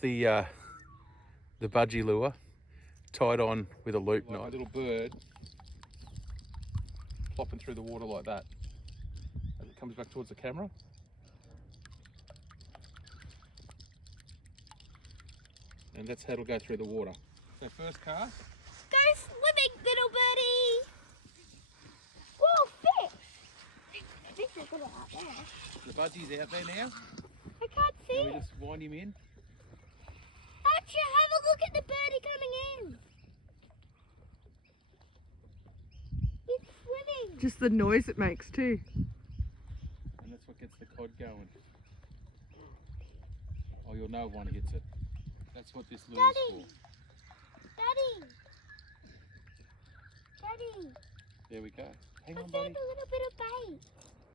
The budgie lure tied on with a loop Like knot. a little bird flopping through the water like that. As it comes back towards the camera. And that's how it'll go through the water. So first cast. Go swimming, little birdie! Whoa, fish! Fish is little out there. The budgie's out there now. I can't see And we it. just wind him in. Actually, have a look at the birdie coming in. He's swimming. Just the noise it makes too. And that's what gets the cod going. Oh, you'll know when it hits it. That's what this lure is Daddy. for. Daddy. Daddy. There we go. Hang I on, found buddy. a little bit of bait.